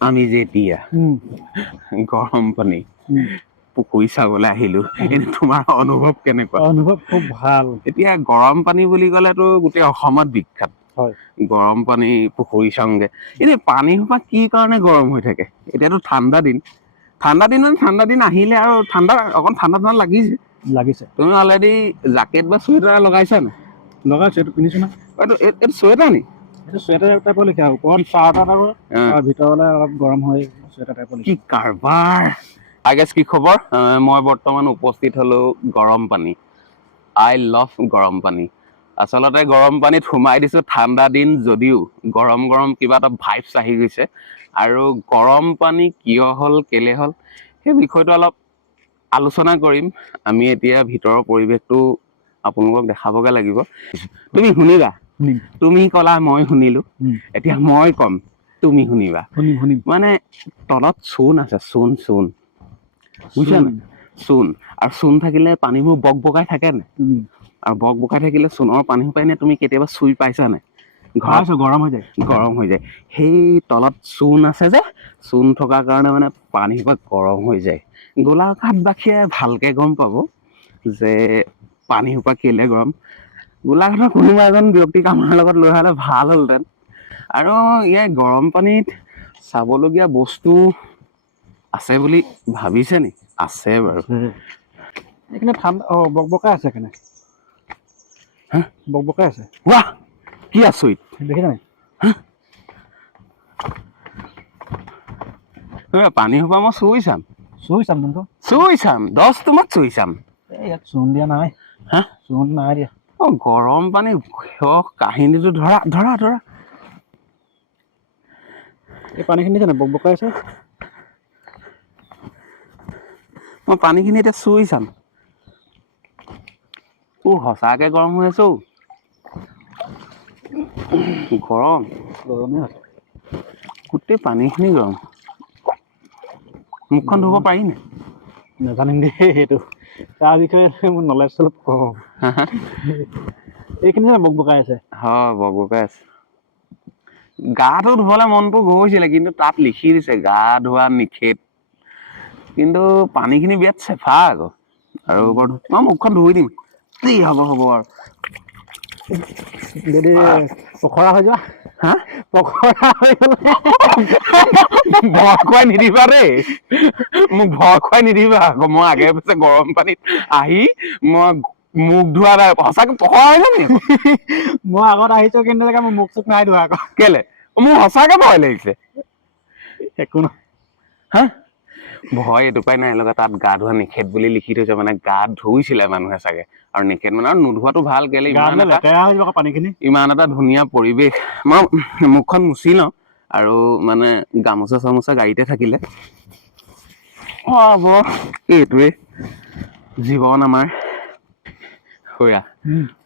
আমি যে এতিয়া উম, গৰম পানী পুখুৰী চাবলৈ আহিলো। এনে তোমাৰ অনুভৱ কেনেকুৱা? অনুভৱ খুব ভালো। এতিয়া গৰম পানী বুলি ক'লেতো গোটেই অসমত বিখ্যাত। গৰম পানী পুখুৰী চাওঁগে। এতিয়া পানী সোপা কি কাৰণে গৰম হৈ থাকে? এতিয়াতো ঠাণ্ডা দিন। ঠাণ্ডা দিন মানে ঠাণ্ডা দিন আহিলে আৰু ঠাণ্ডা অকণ ঠাণ্ডা ঠাণ্ডা লাগিছে। লাগিছে। তুমি অলৰেডি জেকেট বা চুৱেটাৰ লগাইছা নে? লগাইছো এইটো পিন্ধিছো না। এইটো এইটো চুৱেটাৰ নি? চুৱেটাৰ টাইপৰ লিখা ওপৰত চাৰ্ট এটা আৰু ভিতৰলৈ অলপ গৰম হয় চুৱেটাৰ টাইপৰ কি কাৰবাৰ? আগেজ কি খবৰ? মই বৰ্তমান উপস্থিত হলো গৰম পানী। আই লাভ গৰম পানী। আচলতে গৰম পানীত সোমাই দিছো ঠাণ্ডা দিন যদিও। গৰম গৰম কিবা এটা ভাইবছ আহি গৈছে। আৰু গৰম পানী কিয় হ'ল কেলে হ'ল সেই বিষয়টো অলপ আলোচনা কৰিম। আমি এতিয়া ভিতৰৰ পৰিৱেশটো আপোনালোকক দেখাবগে লাগিব। তুমি শুনিবা? তুমি ক'লা মই শুনিলো। এতিয়া মই ক'ম তুমি শুনিবা। মানে তলত চূণ আছে চূণ চূণ। বুজিছা নাই? চূণ। আৰু চূণ থাকিলে পানীবোৰ বক বকাই থাকে নাই আৰু বক বকাই থাকিলে চূণৰ পানী নে তুমি কেতিয়াবা চুই পাইছা নাই গৰম হৈ যায়। গৰম হৈ যায়। সেই তলত চূণ আছে যে চূণ থকাৰ কাৰণে মানে পানী সোপা গৰম হৈ যায়। গোলাঘাটবাসীয়ে ভালকে গম পাব যে পানী সোপা কেলে গৰম? গোলাঘাটৰ কোনোবা এজন ব্যক্তিক আমাৰ লগত লৈ হ'লে ভালো হ'লহেঁতেন আৰু ইয়াৰ গৰম পানীত চাবলগীয়া বস্তু আছে বুলি ভাবিছে নি? আছে বাৰু। এইখিনি ঠাণ্ডা অ বকবকাই আছে এইখিনি হা? বকবকাই আছে। ৱাহ! কি আচৰিত। দেখিছা নাই? ঐ, পানী সোপা মই চুই চাম। চুই চাম চুই চাম দহ তোমাক চুই চাম। এই ইয়াত চূণ দিয়া নাই। হা? চূণ নাই দিয়া। অ গৰম পানী কাহিনীটো ধৰা ধৰা ধৰা। এই পানীখিনি নাই বকবকাই আছে? মই পানীখিনি এতিয়া চুই চাম। ও সঁচাকে গৰম হৈ আছো। গৰম। গৰমেই আছে। গোটেই পানীখিনি গৰম। মুখখন ধুব পাৰি নাই নাজানিম দেই সেইটো। তাৰ বিষয়ে মোৰ নলেজ অলপ কম? এইখিনি যে বকবকাই আছে। হয় বগবাই আছে। গাটো ধুবলৈ মনটো গৈছিলে কিন্তু তাত লিখি দিছে গা ধোৱা নিষেধ। কিন্তু পানীখিনি বিৰাট চেফা আকৌ। আৰু বৰ মই মুখখন ধুই দিম। কি হ'ব হ'ব আৰু। যদি পখৰা হৈ যোৱা? হা? পখৰা হৈ গ'লে। ভয় খুৱাই নিদিবা দেই। মোক ভয় খুৱাই নিদিবা আকৌ। মই আগে পিছে গৰম পানীত আহি মই মুখ ধোৱা নাই সঁচাকে পকৰা হৈ যাম নি আকৌ? মই আগত আহিছো কিন্তু মই মুখ চুখ নাই ধোৱা আকৌ। কেলে? মোৰ সঁচাকে ভয় লাগিছে। একো নহয়। হা? ভয় এটুপাই নাই লগা তাত গা ধোৱা নিষেধ বুলি লিখি থৈছে মানে গা ধুইছিলে মানুহে চাগে। আৰু নিষেধ মানে আৰু নোধোৱাটো ভাল কেলে? ইমান এটা পানীখিনি। ইমান ধুনীয়া পৰিৱেশ। মই মুখখন মুচি লওঁ আৰু মানে গামোচা চামোচা গাড়ীতে থাকিলে। হ'ব। এইটোৱে জীৱন আমাৰ। খুৰা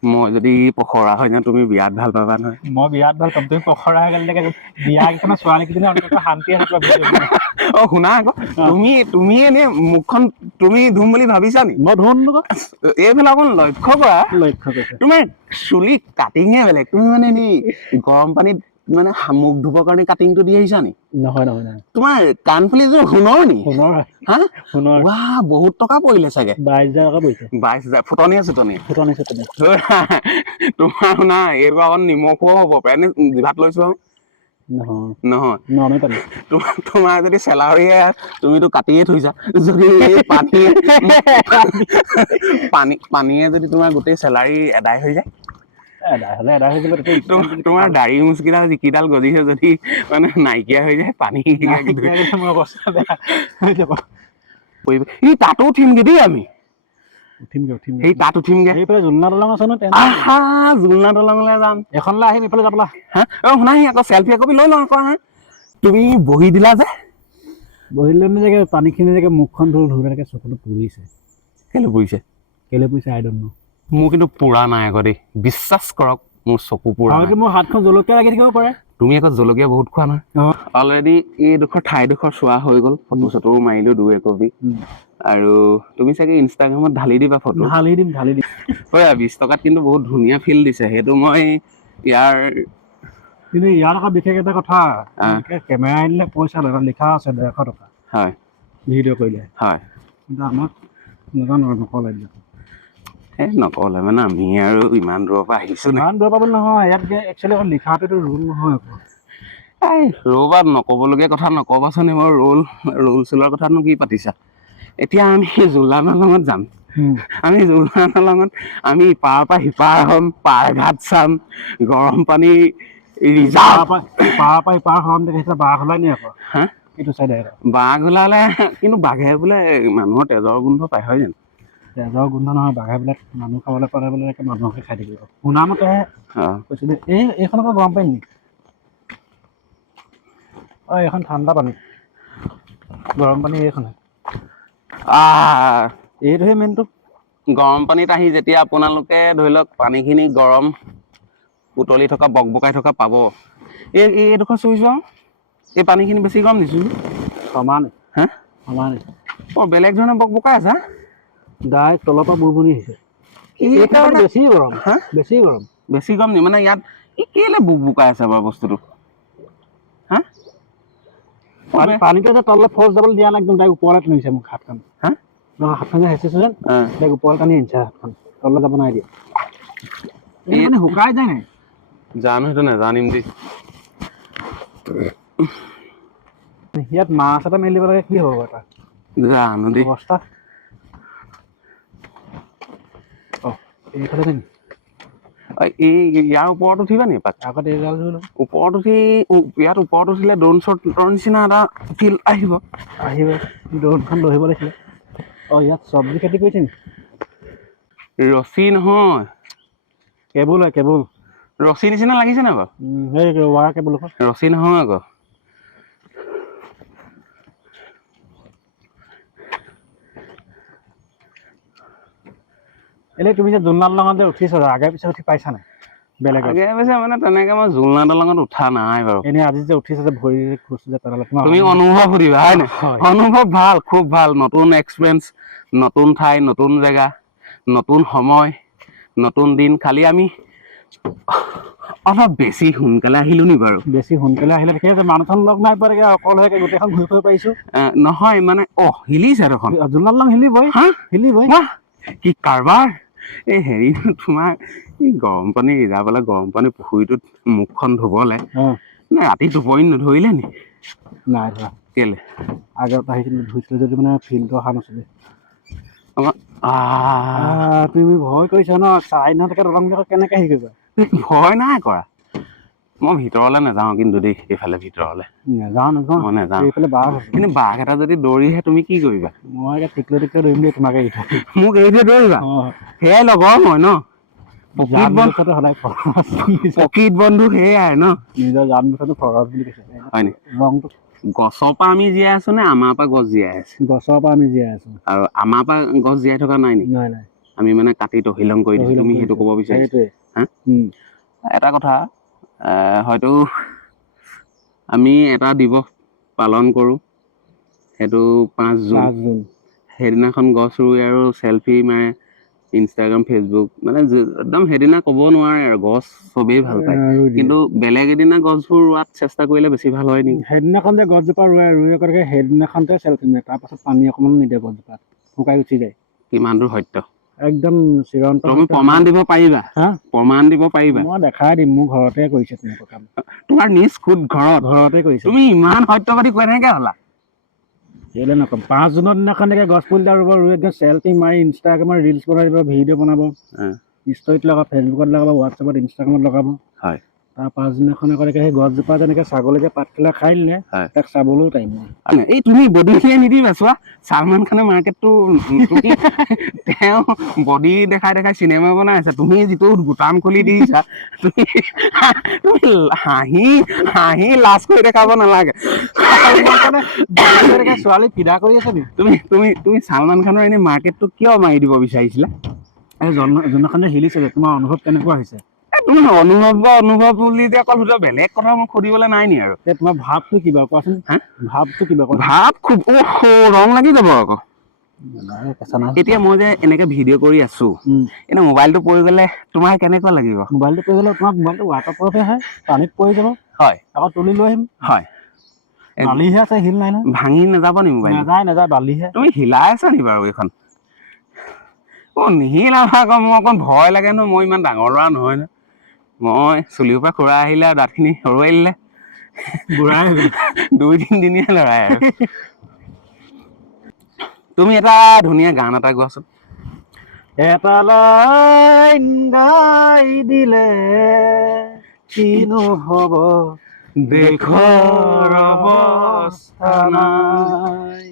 মই যদি পখৰা হয় না তুমি বিৰাট ভালো পাবা নহয়। মই বিৰাট ভালো পাম তুমি পখৰা হৈ গ'লে বিয়া কেইখনৰ ছোৱালী কেইজনী অন্তত শান্তি আছে অ শুনা আকৌ তুমি তুমি এনে মুখখন তুমি ধুম বুলি ভাবিছা নি? মই ধুম এইফালে অকণ লক্ষ্য কৰা। লক্ষ্য কৰা তোমাৰ চুলি কাটিঙে বেলেগ তুমি মানে এনেই গৰম পানীত মানে মুখ ধুবৰ কাৰণে কাটিংটো দি আহিছা নি? নহয় নহয় নহয়। তোমাৰ কাণফুলিযোৰ সোণৰ নি? সোণৰ। হা? সোণৰ। ৱা বহুত টকা পৰিলে চাগে। বাইছ হাজাৰ টকা পৰিছে। বাইশ হাজাৰ ফুটনীয়া চুটনীয়া ফুটনি। চুটনি তোমাৰ শুনা এইটো অকণ নিমখো হ'ব পাৰে জিভাত লৈছো আৰু। নহয়। নহয়। নৰ্মেল পানী তোমাৰ তোমাৰ যদি চেলাৰীয়ে তুমিতো কাটিয়ে থৈছা। যদি এই পানীয়ে পানী পানীয়ে যদি তোমাৰ গোটেই চেলাৰী এদায় হৈ যায়। তোমাৰ দাড়ি মুচকেইডাল যিকেইডাল গজিছে যদি মানে নাইকিয়া হৈ যায় পানী এই তাতো উঠিমগে দেই আমি। উঠিমগে উঠিমগে। সেই তাত উঠিমগে। সেইফালে জোলনা দলং আছে ন আহা জুলনা দলঙলৈ যাম। এখনলৈ আহিম এইফালে যাবলা। হা? অ শুনাহি আকৌ চেলফি একপি লৈ লওঁ আকৌ হা? তুমি বহি দিলা যে। বহিলে মানে জেগা পানীখিনি মুখখন ধুই ধুই থাকে চকুটো পুৰিছে। কেলে পৰিছে? কেলে পুৰিছে আই ডোন্ট নো মোৰ কিন্তু পুৰা নাই আকৌ দেই। বিশ্বাস কৰক মোৰ চকু পুৰা নাই। মোৰ হাতখন জলকীয়া লাগি থাকিব পাৰে। তুমি আকৌ জলকীয়া বহুত খোৱা অঁ। অলৰেডি এইডোখৰ ঠাইডোখৰ চোৱা হৈ গ'ল। ফটো চটো মাৰিলো দুই একপি। আৰু তুমি চাগে ইনষ্টাগ্ৰামত ঢালি দিবা ফটো। ঢালি দিম ঢালি দিম। হয় বিছ টকাত কিন্তু বহুত ধুনীয়া ফিল দিছে। সেইটো মই ইয়াৰ কিন্তু ইয়াত আকৌ বিশেষ এটা কথা। কেমেৰা আনিলে পইচা লয় লিখা আছে ডেৰশ টকা। হয়। ভিডিঅ' কৰিলে। হয়। কিন্তু আমাক নকলে নকলে মানে আমি আৰু ইমান দূৰৰ পৰা আহিছোঁ ইমান দূৰ পাব নহয় ইয়াত একচুৱেলি আকৌ লিখাটোতো ৰুল নহয় এই ৰ'বা নক'বলগীয়া কথা নক'বাচোন এইবোৰ ৰোল ৰোল চোলৰ কথানো কি পাতিছা? এতিয়া আমি জোলা নালঙত যাম। আমি জোলা নালঙত আমি ইপাৰৰ পৰা সিপাৰ হ'ম পাৰ ঘাট চাম গৰম পানী ৰিজাৰ্ভ। পাৰ পৰা পাৰ পৰা ইপাৰ সলাম দেখিছে বাঘ ওলাই নি আকৌ। হা? এইটো চাইডে বাঘ ওলালে কিন্তু বাঘে বোলে মানুহৰ তেজৰ গোন্ধ পায় হয় জানো? তেজৰ গোন্ধ নহয় বাঘে বোলে মানুহ খাবলৈ পালে বোলে একে মানুহকে খাই থাকিব। শুনা মতে অঁ কৈছে দেই এই এইখন আকৌ গৰম পানী নেকি অঁ এইখন ঠাণ্ডা পানী। গৰম পানী এইখনে। এইটোহে মেইনটো গৰম পানীত আহি যেতিয়া আপোনালোকে ধৰি লওক পানীখিনি গৰম উতলি থকা বকবকাই থকা পাব। এই এই এইডোখৰ চুই চোৱা এই পানীখিনি বেছি গৰম নিছোঁ সমানে। হা? সমানে। বৰ বেলেগ ধৰণে বকবকাই আছা ডাইৰেক্ট তলৰ পৰা বুৰবুনি আহিছে বেছি গৰম? বেছি গৰম। বেছি গৰম নি? মানে ইয়াত ই কেলে বুক বুকাই আছে বাৰু বস্তুটো? হা? পানীটো যে তললৈ ফৰ্চ যাবলৈ দিয়া নাই একদম ডাইৰেক্ট ওপৰলৈ টানিছে মোক হাতখন। হা? হাতখন যে হেঁচিছো যেন ডাইৰেক্ট ওপৰলৈ টানি আনিছে হাতখন। তললৈ যাব নাই দিয়া। মানে শুকাই যায় নাই? জানো সেইটো নাজানিম দেই। ইয়াত মাছ এটা মেলিব লাগে কি হ'ব এটা জানো দেই। অৱস্থা অঁ এইফালে নেকি ঐ, এই ইয়াৰ ওপৰত উঠিবা নি এপাক? আগত এইডাল ধৰি লওঁ ওপৰত উঠি উ- ইয়াত ওপৰত উঠিলে ড্ৰোন শ্বটৰ নিচিনা এটা ফিল আহিব। আহিব দৌৰখন লৈ আহিব লাগিছিলে। অঁ ইয়াত চব্জি খেতি কৰিছে নি ৰছী নহয় কেবুল হয় কেবুল ৰছী নিচিনা লাগিছে নাই বাৰু উম, সেই ৱাৰ কেবুল এখন ৰছী নহয় আকৌ এনেই তুমি যে লগত যে উঠিছ আগে পিছে উঠি পাইছা নাই? বেলেগত? আগে পিছে মানে তেনেকে মই জোলনা দলঙত উঠা নাই বাৰু। এনেই আজি যে উঠিছে যে ভৰি খোজ যে পেলালে তোমাৰ তুমি অনুভৱ সুধিবা হয় নাই? হয়। অনুভৱ ভাল খুব ভাল। নতুন এক্সপিৰিয়েঞ্চ নতুন ঠাই নতুন জেগা নতুন সময় নতুন দিন। খালি আমি অলপ বেছি সোনকালে আহিলো নি বাৰু? বেছি সোনকালে আহিলে ঠিক আছে মানুহজন লগ নাই অকলশৰীয়াকৈ গোটেইখন ঘূৰি ফুৰিব পাৰিছো। নহয় মানে অ হিলিছে দেখোন। হিলিবই। হিলিবই। কি কাৰবাৰ? এই হেৰি তোমাৰ এই গৰম পানী ৰিজাৰ্ভলৈ গৰম পানী পুখুৰীটোত মুখখন ধুবলে। অঁ। নে ৰাতি টোপনি নধৰিলে নি? নাই ধৰা। কেলে? আগত আহিছিলোঁ ধুইছিলোঁ যদি মানে ফিল্ডটো অহা নাছিলে। আহ, আহ, তুমি ভয় কৰিছা ন? চাই নহকে দলংবিলাকক কেনেকৈ হেৰি কৰিবা ভয় নাই কৰা। মই ভিতৰলৈ নাযাওঁ কিন্তু দেই এইফালে ভিতৰলৈ। নাযাওঁ নাযাওঁ। মই নাযাওঁ। এইফালে বাঘ কিন্তু বাঘ এটা যদি দৌৰি আহে তুমি কি কৰিবা? মই এতিয়া টিকলৈ টিকলৈ দৌৰিম দেই তোমাকে এৰি থৈ। মোক এৰি দৌৰিবা? সেয়াই লগৰ মই ন? প্ৰকৃত বন্ধু গছতে সদায় ফৰকাছ প্ৰকৃত বন্ধু সেয়াই ন? নিজৰ জান ফৰকাছ বুলি কৈছে। হয় নি? ৰংটো গছৰ পৰা আমি জীয়াই আছো নে আমাৰ পৰা গছ জীয়াই আছে? গছৰ পৰা আমি জীয়াই আছো। আৰু আমাৰ পৰা গছ জীয়াই থকা নাই নি? নাই নাই। আমি মানে কাটি তহিলং কৰি দিছো তুমি সেইটো ক'ব বিচাৰিছা। এটা কথা হয়তো আমি এটা দিৱস পালন কৰোঁ। সেইটো পাঁচ জুন। সেইদিনাখন গছ ৰুই আৰু চেলফি মাৰে ইনষ্টাগ্ৰাম ফেচবুক মানে একদম সেইদিনা ক'ব নোৱাৰে আৰু গছ চবেই ভাল পায়। কিন্তু বেলেগ এদিনা গছবোৰ ৰোৱাত চেষ্টা কৰিলে বেছি ভাল হয় নেকি? সেইদিনাখন যে গছজোপা ৰুৱে ৰুই কৰাকৈ সেইদিনাখনতে চেলফি মাৰে। তাৰপাছত পানী অকণমান নিদিয়ে গছজোপাত শুকাই উঠি যায়। কিমান দূৰ সত্য। একদম চিৰন্ত তুমি প্ৰমাণ দিব পাৰিবা। হা? প্ৰমাণ দিব পাৰিবা। মই দেখাই দিম মোৰ ঘৰতে কৰিছে তেনেকুৱা কাম। তোমাৰ নিজ খুদ ঘৰত। ঘৰতে কৰিছে। তুমি ইমান সত্যবাদী কৈ থাকে হ'লা? কেলৈ নকম? পাঁচ জুনৰ দিনাখন এনেকৈ গছ পুলি এটা ৰুব ৰুই একদম চেলফি মাৰি ইনষ্টাগ্ৰামত ৰিলচ বনাই দিব ভিডিঅ' বনাব। ষ্টৰিত লগাব ফেচবুকত লগাব হোৱাটছএপত ইনষ্টাগ্ৰামত লগাব। হয়। পাছদিনাখন আকৌ এনেকৈ সেই গছজোপা যেনেকৈ ছাগলীকে পাত খেলা খাই দিলে তাক চাবলৈও টাইম নাই। এই তুমি বডি দিয়ে নিদিবা চোৱা চালমান খানে মাৰ্কেটটো তেওঁ বডি দেখাই দেখাই চিনেমা বনাই আছে তুমি যিটো গুটাম খুলি দিছা তুমি তুমি হাঁহি হাঁহি লাজ কৰি দেখাব নালাগে। ছোৱালী ফিদা কৰি আছে নি? তুমি তুমি তুমি চালমান খানৰ এনে মাৰ্কেটটো কিয় মাৰি দিব বিচাৰিছিলা? এই জন যোনখন যে হিলিছে তোমাৰ অনুভৱ কেনেকুৱা হৈছে? তুমি অনুভৱ বা অনুভৱ বুলি যে অকল সুধা বেলেগ কথা মোক সুধিবলৈ নাই নি আৰু। তোমাৰ ভাৱটো কিবা কোৱাচোন? ভাৱটো কিবা ভাৱ খুব ৰং লাগি যাব আকৌ। এতিয়া মই যে এনেকে ভিডিঅ' কৰি আছো। এনে মোবাইলটো পৰি গ'লে তোমাৰ কেনেকুৱা লাগিব? মোবাইলটো পৰি গ'লে তোমাৰ মোবাইলটো ৱাটাৰ প্ৰুফে হয় পানীত পৰি যাব। হয়। আকৌ তুলি লৈ আহিম। হয়। বালিহে আছে শিল নাই নহয়। ভাঙি নাযাব নি মোবাইল নাযায় নাযায় বালিহে। তুমি হিলাই আছা নি বাৰু এইখন? অ নিহিলাবা আকৌ মোৰ অকণ ভয় লাগে ন মই ইমান ডাঙৰ ল'ৰা নহয় ন মই চুলিৰ পৰা খুৰা আহিলে আৰু দাঁতখিনি সৰুৱাই দিলে। বুঢ়াই দুই তিনিদিনীয়া ল'ৰাই আৰু। তুমি এটা ধুনীয়া গান এটা গোৱাচোন। এটা লাইন গাই দিলে কিনো হ'ব? দেশৰ অৱস্থা নাই।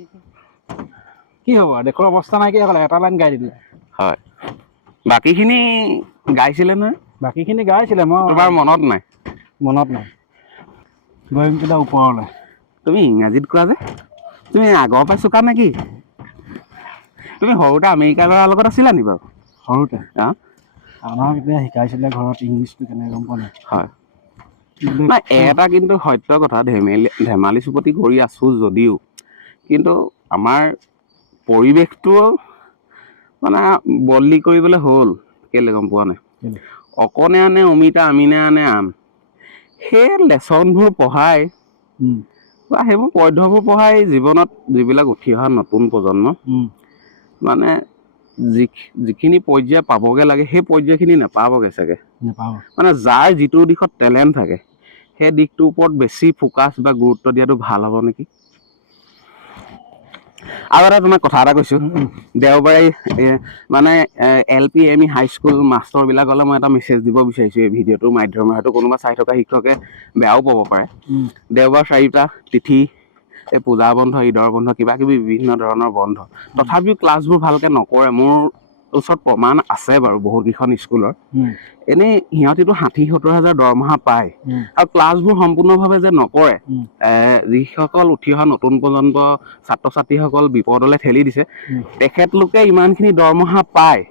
কি হ'ব? দেশৰ অৱস্থা নাই কি? ক'লে এটা লাইন গাই দিলে। হয়। বাকীখিনি গাইছিলে নহয়। বাকীখিনি গাইছিলে মই তোমাৰ মনত নাই? মনত নাই। গৈম কিবা ওপৰলৈ। তুমি ইংৰাজীত কোৱা যে। তুমি আগৰ পৰা চোকা নেকি? তুমি সৰুতে আমেৰিকা ল'ৰাৰ লগত আছিলা নি বাৰু? সৰুতে? আমাক এতিয়া শিকাইছিলে ঘৰত ইংলিছটো কেনেকৈ গম পোৱা নাই। হয়। নাই এটা কিন্তু সত্য কথা ধেমালি ধেমালি চুপতি কৰি আছোঁ যদিও। কিন্তু আমাৰ পৰিৱেশটো মানে বদলি কৰিবলৈ হ'ল। কেলে গম পোৱা নাই? অকণে আনে অমিতা আমিনে আনে আম। সেই লেচনবোৰ পঢ়াই বা সেইবোৰ পদ্যবোৰ পঢ়াই জীৱনত যিবিলাক উঠি অহা নতুন প্ৰজন্ম মানে যি যিখিনি পৰ্যায় পাবগৈ লাগে সেই পৰ্যায়খিনি নাপাবগৈ চাগে। মানে যাৰ যিটো দিশত টেলেণ্ট থাকে সেই দিশটোৰ ওপৰত বেছি ফ'কাছ বা গুৰুত্ব দিয়াটো ভাল হ'ব নেকি? আৰু এটা তোমাক কথা এটা কৈছোঁ। দেওবাৰে মানে L P M E high school মাষ্টৰবিলাকলৈ মই এটা মেছেজ দিব বিচাৰিছোঁ এই ভিডিঅ'টোৰ মাধ্যমে। হয়তো কোনোবা চাই থকা শিক্ষকে বেয়াও পাব পাৰে। দেওবাৰ চাৰিটা তিথি এই পূজা বন্ধ ঈদৰ বন্ধ কিবা কিবি বিভিন্ন ধৰণৰ বন্ধ। তথাপিও ক্লাছবোৰ ভালকৈ নকৰে। মোৰ ওচৰত প্ৰমাণ আছে বাৰু বহুতকেইখন স্কুলৰ। এনেই সিহঁতিতো ষাঠি সত্তৰ হাজাৰ দৰমহা পায়। আৰু ক্লাছবোৰ সম্পূৰ্ণভাৱে যে নকৰে যিসকল উঠি অহা নতুন প্ৰজন্ম ছাত্ৰ ছাত্ৰীসকল বিপদলৈ ঠেলি দিছে। তেখেতলোকে ইমানখিনি দৰমহা পায়।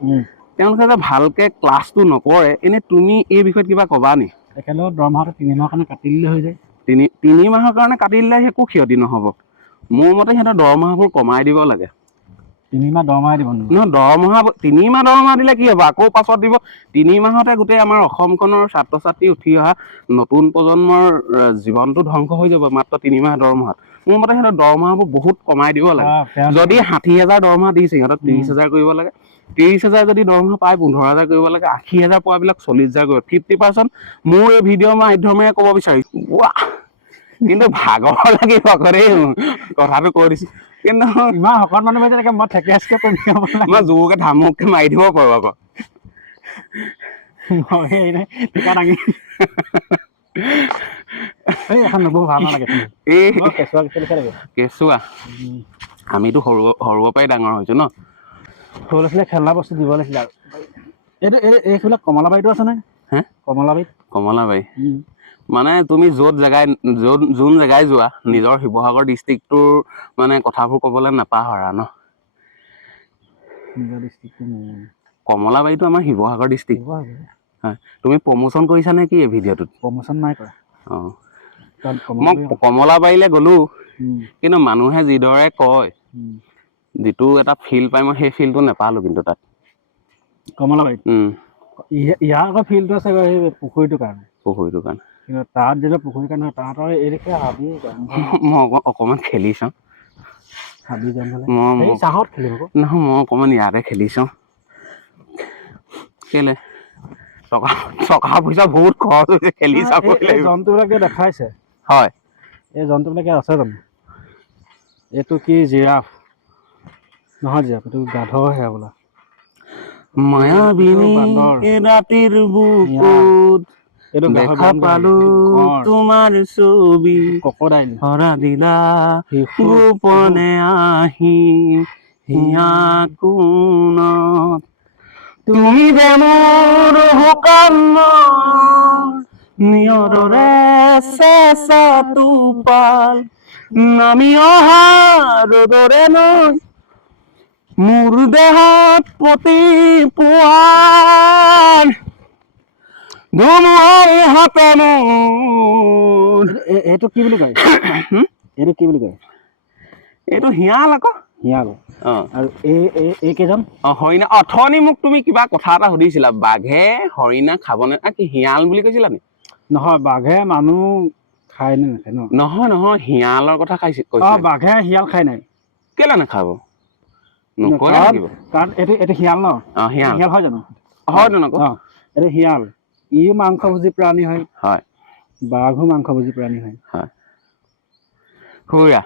তেওঁলোকে যে ভালকে ক্লাছটো নকৰে এনে তুমি এই বিষয়ত কিবা ক'বা নি? তেখেতৰ দৰমহাটো তিনিমাহৰ কাৰণে কাটি দিলে হৈ যায়। তিনি তিনি মাহৰ কাৰণে কাটি দিলে একো ক্ষতি নহ'ব। মোৰ মতে সিহঁতৰ দৰমহাবোৰ কমাই দিব লাগে। তিনিমাহ দৰমহাই দিব নহয় দৰমহা তিনি মাহ দৰমহা দিলে কি হ'ব? আকৌ পাছত দিব। তিনি মাহতে গোটেই আমাৰ অসমখনৰ ছাত্ৰ ছাত্ৰী উঠি অহা নতুন প্ৰজন্মৰ জীৱনটো ধ্বংস হৈ যাব মাত্ৰ তিনি মাহ দৰমহাত। মোৰ মতে সিহঁতৰ দৰমহাবোৰ বহুত কমাই দিব লাগে। যদি ষাঠি হাজাৰ দৰমহা দিছে সিহঁতক ত্ৰিশ হাজাৰ কৰিব লাগে। ত্ৰিশ হাজাৰ যদি দৰমহা পায় পোন্ধৰ হাজাৰ কৰিব লাগে। আশী হাজাৰ পোৱাবিলাক চল্লিছ হাজাৰ কৰিব। ফিফটি পাৰ্চেণ্ট মোৰ এই ভিডিঅ'ৰ মাধ্যমেৰে ক'ব বিচাৰিছোঁ। কিন্তু ভাগৰ লাগিব আকৌ দেই কথাটো কৈ দিছোঁ। কিন্তু ইমান শকত মানুহ পাইছে তেনেকে মই ঠেকেচকে কমি হ'ব লাগে মই জোৰকে ধামুককে মাৰি দিব পাৰো আকৌ। টিকা দাঙি। এই এখন নবৌ ভাল নালাগে এই মই কেঁচুৱা কেঁচুৱা লিখা লাগে। কেঁচুৱা। আমিতো সৰু সৰুৰ পৰাই ডাঙৰ হৈছো ন? সৰু ল'ৰা ছোৱালীয়ে খেলনা বস্তু দিব লাগিছিলে আৰু। এইটো এই এইবিলাক কমলাবাৰীটো আছে নাই হে? কমলাবাৰীত? কমলাবাৰী। মানে তুমি য'ত জেগাই য'ত যোন জেগাই যোৱা নিজৰ শিৱসাগৰ ডিষ্ট্ৰিক্টটোৰ মানে কথাবোৰ ক'বলৈ নাপাহৰা ন? কমলাবাৰীটো আমাৰ শিৱসাগৰ ডিষ্ট্ৰিক্ট হয়। তুমি প্ৰমোশ্যন কৰিছা নে কি এই ভিডিঅ'টোত? প্ৰমোশ্যন নাই কৰা। অঁ। মই কমলাবাৰী কমলাবাৰীলৈ গ'লোঁ কিন্তু মানুহে যিদৰে কয়। যিটো এটা ফিল পাই মই সেই ফিলটো নাপালোঁ কিন্তু তাত। কমলাবাৰীত? ইয়াৰ আকৌ ফিল্ডটো আছে পুখুৰীটোৰ কাৰণে। পুখুৰীটোৰ কাৰণে। কিন্তু তাত যেতিয়া পুখুৰীৰ কাৰণে তাহাঁতৰ এই দেখে হাবি মই অকণ অকণমান খেলি চাওঁ হাবি মই চাহত খেলিব নহয় মই অকণমান ইয়াতে খেলি চাওঁ কেলে? টকা টকা পইচা বহুত খৰচ হৈছে খেলি চাব জন্তুবিলাক দেখাইছে। হয়। এই জন্তুবিলাক আছে জানো? এইটো কি জিৰাফ? নহয় জিৰাফ এইটো গাধহে বোলা। মায়াবিনী ৰাতিৰ বুকুত দেখা পালো তোমাৰ ছবি। ককদাইল হৰা দিলা শিশু গোপনে আহি হিয়া কোণত তুমি যে মোৰ শুকান নিয়ৰৰে চেঁচা টোপাল নামি অহা ৰ'দৰে নৈ মোৰ দেহত প্ৰতি পুৱাৰ ধুমুহাৰ হাতে মোৰ এ- এইটো কি বুলি কয়? এইটো কি বুলি কয়? এইটো শিয়াল আকৌ। শিয়াল অঁ। আৰু এই এই এই কেইজন অ হৰিণা অথনি মোক তুমি কিবা কথা এটা সুধিছিলা বাঘে হৰিণা খাবনে? কি শিয়াল বুলি কৈছিলা নি? নহয় বাঘে মানুহ খাই নে নাখায় ন? নহয় নহয় শিয়ালৰ কথা খাইছে অ বাঘে শিয়াল খাই নাই? কেলে নাখাব? নকয় কাৰণ- এইটো এইটো শিয়াল ন? অ শিয়াল শিয়াল হয় জানো? হয়তো নকওঁ অ এইটো শিয়াল ইও মাংসভোজী প্ৰাণী হয়। হয়। বাঘো মাংসভোজী প্ৰাণী হয়। খুৰা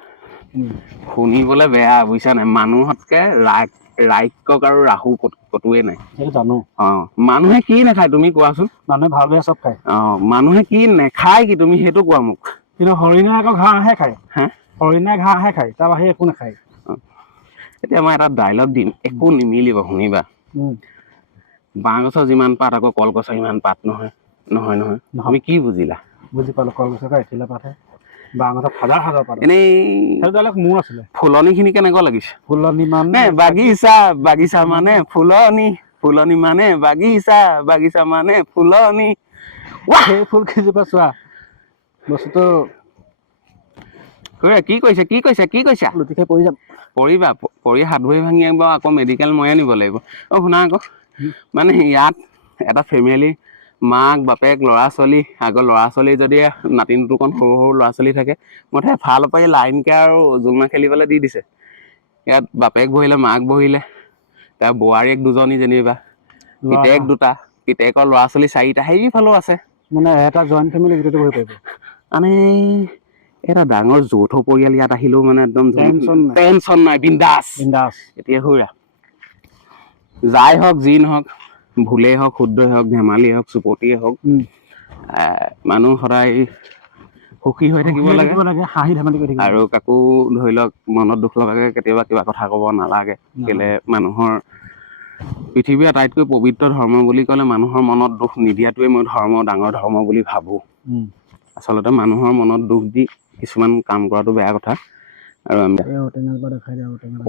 উম। শুনিবলৈ বেয়া বুজিছা নাই? মানুহতকে ৰা- ৰাক্ষক আৰু ৰাহু কতোৱেই নাই। সেইটো জানো। অ মানুহে কি নাখায় তুমি কোৱাচোন? মানুহে ভাল বেয়া চব খায়। অ মানুহে কি নাখায় কি তুমি সেইটো কোৱা মোক। কিন্তু হৰিণাই আকৌ ঘাঁহহে খায়। হা? হৰিণাই ঘাঁহহে খায় তাৰ বাহিৰে একো নাখায়। এতিয়া মই এটা ডাইলগ দিম একো নিমিলিব শুনিবা। উম। বাঁহ গছৰ যিমান পাত আকৌ কলগছৰ ইমান পাত নহয় নহয় নহয়। তুমি কি বুজিলা? বুজি পালো কলগছৰ পাতহে। হাজাৰ হাজাৰ পাত এনেই সেইটো ডাইলগ মোৰ আছিলে। ফুলনি খিনি কেনেকুৱা লাগিছে? ফুলনি মান নে বাগিচা বাগিচা মানে ফুলনি ফুলনি মানে বাগিচা বাগিচা মানে ফুলনি। ৱাহ! সেই ফুল কেইজোপা চোৱা বস্তুটো খুৰা, কি কৈছে কি কৈছে কি কৈছা? লুটি খাই পৰি যাম। পৰিবা পৰি হাত ভৰি ভাঙি আহিব আকৌ মেডিকেল ময়ে নিব লাগিব। অ শুনা আকৌ। মানে ইয়াত এটা ফেমিলি মাক বাপেক ল'ৰা ছোৱালী আগৰ ল'ৰা ছোৱালী যদি নাতি নতুকণ সৰু সৰু ল'ৰা ছোৱালী থাকে মুঠতে ভাল পাই লাইনকে আৰু জোলনা খেলিবলৈ দি দিছে। ইয়াত বাপেক বহিলে মাক বহিলে তাৰ বোৱাৰীয়েক দুজনী যেনিবা পিতেক দুটা পিতেকৰ ল'ৰা ছোৱালী চাৰিটা সেইফালেও আছে। মানে এটা জইণ্ট ফেমিলি গোটেইটো বহি পাৰিব মানে এটা ডাঙৰ যৌথ পৰিয়াল ইয়াত আহিলেও মানে একদম Tension নাই। টেনচন নাই বিন্দাছ বিন্দাছ এতিয়া সুৰা যাই হওক যি নহওক ভুলেই হওক শুদ্ধই হওক ধেমালিয়ে হওক চুপতিয়ে হওক মানুহ সদায় সুখী হৈ থাকিব লাগে হাঁহি ধেমালি কৰি থাকিব আৰু কাকো ধৰি লওক মনত দুখ লগাকে কেতিয়াবা কিবা কথা ক'ব নালাগে। কেলে মানুহৰ পৃথিৱীৰ আটাইতকৈ পবিত্ৰ ধৰ্ম বুলি ক'লে মানুহৰ মনত দুখ নিদিয়াটোৱে মই ধৰ্ম ডাঙৰ ধৰ্ম বুলি ভাবোঁ। আচলতে মানুহৰ মনত দুখ দি কিছুমান কাম কৰাটো বেয়া কথা। আৰু আমি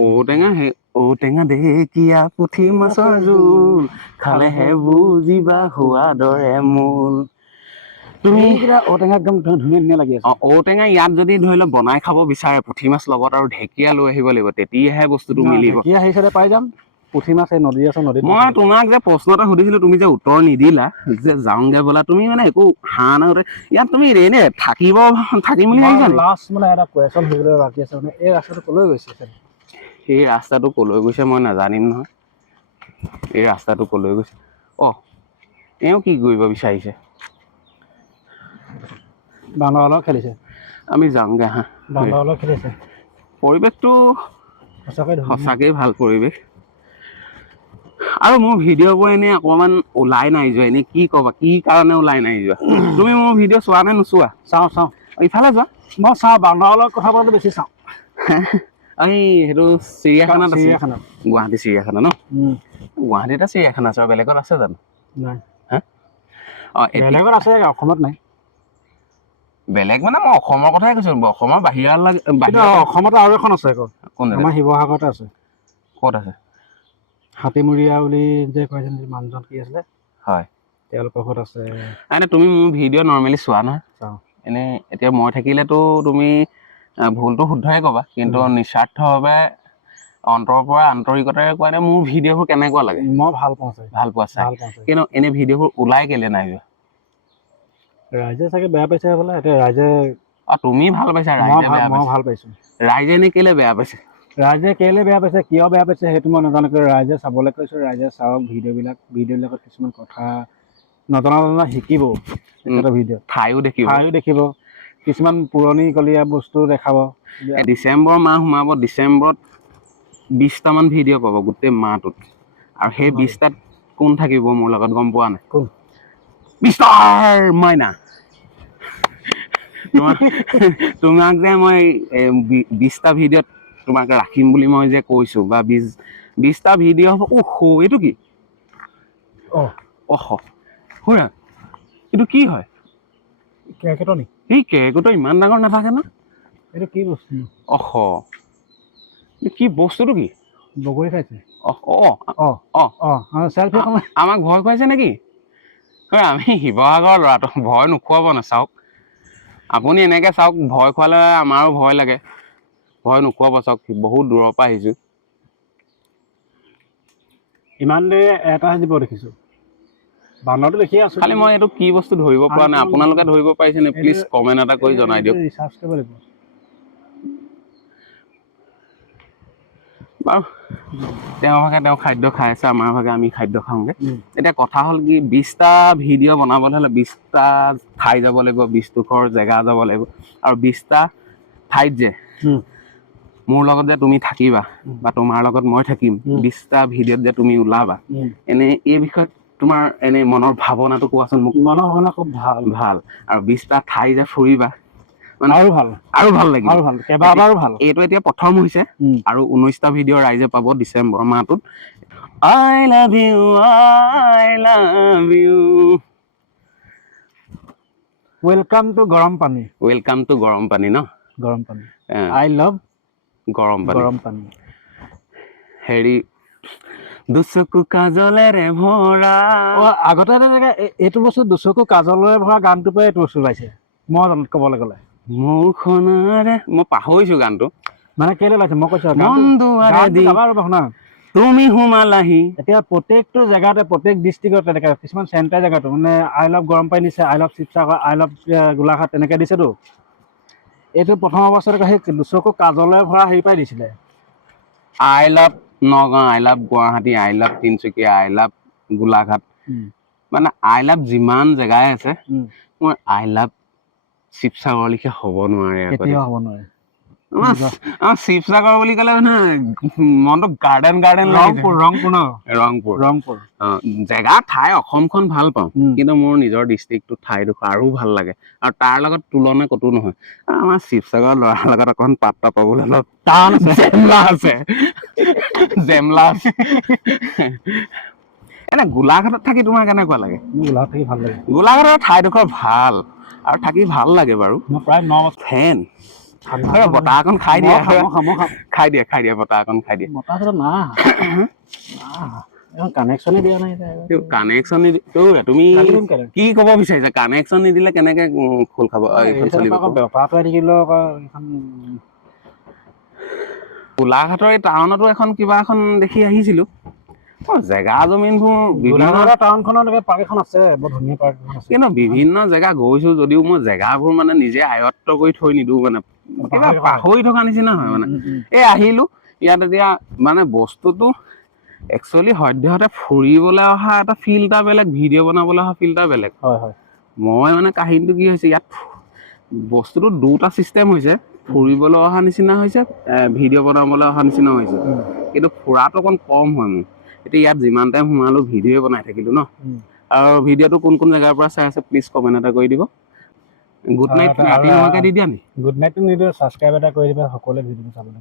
ঔটেঙা দিয়া ঔটেঙা ঢেকীয়া পুঠি মাছৰ জোল খালেহে বুজিবা সোৱাদৰে মূল। তুমি ঔটেঙা একদম ধুনীয়া ধুনীয়া লাগি আছে। ঔটেঙা ইয়াত যদি ধৰি লওক বনাই খাব বিচাৰে পুঠি মাছ লগত আৰু ঢেকীয়া লৈ আহিব লাগিব তেতিয়াহে বস্তুটো মিলিব। ঢেকীয়া সেই চাইডে পাই যাম। পুঠি মাছ এই নদী আছে নদীত মই তোমাক যে প্ৰশ্ন এটা সুধিছিলো তুমি যে উত্তৰ নিদিলা যে যাওঁগে বোলা তুমি মানে একো হাঁহ নাই ইয়াত তুমি এনে থাকিব থাকিম বুলি ভাবিছা লাষ্ট মানে এটা কুৱেশ্যন সুধিবলৈ বাকী আছে মানে এই ৰাস্তাটো কলৈ গৈছে? সেই ৰাস্তাটো কলৈ গৈছে মই নাজানিম নহয়। এই ৰাস্তাটো কলৈ গৈছে। অ এওঁ কি কৰিব বিচাৰিছে? বান্দৰ অলপ খেলিছে। আমি যাওঁগে হা। বান্দৰ অলপ খেলিছে। পৰিৱেশটো সঁচাকৈ ধুনীয়া সঁচাকেই ভাল পৰিৱেশ। আৰু মোৰ ভিডিঅ'বোৰ এনেই অকণমান ওলাই নাই যোৱা এনেই কি ক'বা কি কাৰণে ওলাই নাই যোৱা? তুমি মোৰ ভিডিঅ' চোৱা নে নোচোৱা? চাওঁ চাওঁ। ইফালে যোৱা। মই চাওঁ বান্দৰৰ লগত কথা পতাটো বেছি চাওঁ। এই সেইটো চিৰিয়াখানাত আছে গুৱাহাটী চিৰিয়াখানা ন? গুৱাহাটীতে চিৰিয়াখানা আছে আৰু বেলেগত আছে জানো? বেলেগত আছে অসমত নাই। বেলেগ মানে মই অসমৰ কথাই কৈছো অসমৰ বাহিৰৰ লাগ- অসমত আৰু এখন আছে আকৌ? আমাৰ শিৱসাগৰতে আছে। ক'ত আছে? হাতীমূৰীয়া বুলি যে কয় মানুহজন কি আছিলে? হয়। তেওঁলোকৰ ঘৰত আছে। মানে তুমি মোৰ ভিডিঅ' নৰ্মেলি চোৱা নহয়। চাওঁ। এনেই এতিয়া মই থাকিলেতো তুমি ভুলটো শুদ্ধই ক'বা কিন্তু নিস্বাৰ্থভাৱে অন্তৰৰ পৰা আন্তৰিকতাৰে কোৱা মোৰ ভিডিঅ'বোৰ কেনেকুৱা লাগে? মই ভালো পাওঁ ভালো পোৱা চাই কিন্তু এনে ভিডিঅ'বোৰ ওলাই কেলে নাই যোৱা? ৰাইজে চাগে বেয়া পাইছে বোলে এতিয়া ৰাইজে তুমি ভালো পাইছা ৰাইজে ভালো মই ভালো পাইছোঁ। ৰাইজে এনে কেলে বেয়া পাইছে? ৰাইজে কেলে বেয়া পাইছে কিয় বেয়া পাইছে সেইটো মই নাজানো কিন্তু ৰাইজে চাবলৈ কৈছোঁ ৰাইজে চাওক ভিডিঅ'বিলাক ভিডিঅ'বিলাকত কিছুমান কথা নজনা নজনা শিকিব। ভিডিঅ' ঠাইও দেখিব। ঠাইও দেখিব। কিছুমান পুৰণিকলীয়া বস্তু দেখাব। ডিচেম্বৰ মাহ সোমাব ডিচেম্বৰত বিছটামান ভিডিঅ' পাব গোটেই মাহটোত। আৰু সেই বিছটাত কোন থাকিব মোৰ লগত গম পোৱা নাই? কোন? মিষ্টাৰ মাইনা। তোমাক যে মই বিছটা ভিডিঅ'ত তোমাক ৰাখিম বুলি মই যে কৈছো বা বিছ বিছটা ভিডিঅ' অহ এইটো কি? অঁ অহ। খুৰা এইটো কি হয়? নি এই ইমান ডাঙৰ নাথাকে ন। এইটো কি বস্তু? অহ। কি বস্তুটো কি? বগৰী খাইছে। অহ চেলফি আমাক ভয় খুৱাইছে নেকি? আমি শিৱসাগৰৰ ল'ৰাটো ভয় নোখোৱাব না চাওক। আপুনি এনেকৈ চাওক ভয় খোৱালে আমাৰো ভয় লাগে। ভয় নোখোৱাব চাওক বহুত দূৰৰ পৰা আহিছোঁ। ইমান দেৰি এটা জীৱ দেখিছোঁ। বান্দৰটো দেখিয়ে আছো খালি মই এইটো কি বস্তু ধৰিব পৰা নাই? আপোনালোকে ধৰিব পাৰিছে নে? প্লিজ কমেণ্ট এটা কৰি জনাই দিয়ক। ৰিচাৰ্জ কৰিব লাগিব বাৰু তেওঁৰ ভাগে তেওঁ খাদ্য খাই আছে আমাৰ ভাগে আমি খাদ্য খাওঁগে। এতিয়া কথা হ'ল কি বিছটা ভিডিঅ' বনাবলৈ হ'লে বিছটা ঠাই যাব লাগিব বিছডোখৰ জেগা যাব লাগিব। আৰু বিছটা ঠাইত যে মোৰ লগত যে তুমি থাকিবা বা তোমাৰ লগত মই থাকিম বিছটা ভিডিঅ'ত যে তুমি ওলাবা। এনে এই বিষয়ত তোমাৰ এনে মনৰ ভাৱনাটো কোৱাচোন মোক? মনৰ ভাৱনা খুব ভাল। ভাল। আৰু বিছটা ঠাই যে ফুৰিবা মানে আৰু ভাল। আৰু ভাল লাগিব আৰু ভাল। কেইবাবাৰো ভাল। এইটো এতিয়া প্ৰথম হৈছে উম। আৰু ঊনৈছটা ভিডিঅ' ৰাইজে পাব ডিচেম্বৰ মাহটোত। I love you I love you. Welcome to গৰম পানী। ৱেলকাম টু গৰম পানী ন? গৰম পানী। এ, আই লাভ গৰম পানী। গৰম পানী। হেৰি দুচকু কাজলেৰে ভৰা। আগতে এইটো বস্তু দুচকু কাজলৰে ভৰা গানটোৰ পৰাই এইটো বস্তু ওলাইছে। মই ক'বলৈ গ'লে। মোৰ মোৰখনৰে মই পাহৰিছো গানটো। মানে কেলে ওলাইছে? মই কৈছো শুনা। তুমি সোমালাহি। এতিয়া প্ৰত্যেকটো জেগাতে প্ৰত্যেক ডিষ্ট্ৰিক্টত তেনেকে কিছুমান চেণ্টাৰ জেগাতো মানে আই লাভ গৰম পানী দিছে I love Sivasagar I love Golaghat তেনেকে দিছেতো। এইটো প্ৰথম অৱস্থাত সেই দুচকু কাজলে ভৰা হেৰি পাই দিছিলে। I love Nagaon I love Guwahati I love Tinsukia I love Golaghat. মানে আই লাভ যিমান জেগাই আছে। মোৰ আই লাভ শিৱসাগৰ লিখীয়া হ'ব নোৱাৰে হ'ব নোৱাৰে। শিৱসাগৰ বুলি ক'লে মানে মনটো গাৰ্ডেন গাৰ্ডেন ৰংপুৰ ৰংপুৰ ন? ৰংপুৰ। ৰংপুৰ। জেগা ঠাই অসমখন ভাল পাওঁ। কিন্তু মোৰ নিজৰ ডিষ্ট্ৰিক্টটো ঠাইডোখৰ আৰু ভাল লাগে। আৰু তাৰ লগত তুলনা ক'তো নহয়। আমাৰ শিৱসাগৰ ল'ৰাৰ লগত অকণ পাত্তা পাবলৈ অলপ টান আছে। জেমলা আছে। জেমলা আছে। এনে গোলাঘাটত থাকি তোমাৰ কেনেকুৱা লাগে? গোলাঘাট থাকি ভাল লাগে। গোলাঘাটৰ ঠাইডোখৰ ভাল আৰু থাকি ভাল লাগে বাৰু। মই প্ৰায় ন ফেন। ঠাণ্ডা বতাহ অকণ খাই দিয়া। খাই দিয়া খাই দিয়া বতাহ অকণ খাই দিয়া। বতাহ কানেকশ্যনে দিয়া নাই। কানেকশ্যন তুমি? কি ক'ব বিচাৰিছা? কানেকশ্যন নিদিলে কেনেকে খোল খাব এইখন চলিব বেপাৰটো এইখন গোলাঘাটৰ এই টাউনতো এখন কিবা এখন দেখি আহিছিলো। জেগা জমিনবোৰ বিভিন্ন টাউনখনত এনেকে পাৰ্ক এখন আছে বৰ ধুনীয়া পাৰ্ক এখন আছে। কিন্তু বিভিন্ন জেগা গৈছো যদিও মই জেগাবোৰ মানে নিজে আয়ত্ত কৰি থৈ নিদিওঁ মানে। কিবা পাহৰি থকা। নিচিনা হয় মানে। এই আহিলো। ইয়াত এতিয়া মানে বস্তুটো একচুৱেলি সদ্যহতে ফুৰিবলৈ অহা এটা ফিল এটা বেলেগ ভিডিঅ' বনাবলৈ অহা ফিল এটা বেলেগ। হয় হয়। মই মানে কাহিনীটো কি হৈছে ইয়াত বস্তুটো দুটা চিষ্টেম হৈছে। ফুৰিবলৈ অহা নিচিনা হৈছে ভিডিঅ' বনাবলৈ অহা নিচিনা হৈছে। কিন্তু ফুৰাটো অকণ কম হয় মোৰ। এতিয়া ইয়াত যিমান টাইম সোমালো ভিডিঅ'ই বনাই থাকিলো ন। আৰু ভিডিঅ'টো কোন কোন জেগাৰ পৰা চাই আছে প্লিজ কমেণ্ট এটা কৰি দিব। গুড নাইট ৰাতি নোহোৱাকৈ দি দিয়া নি? গুড নাইটটো নিদিওঁ ছাবস্ক্ৰাইব এটা কৰি দিবা সকলোৱে ভিডিঅ'টো চাবলৈ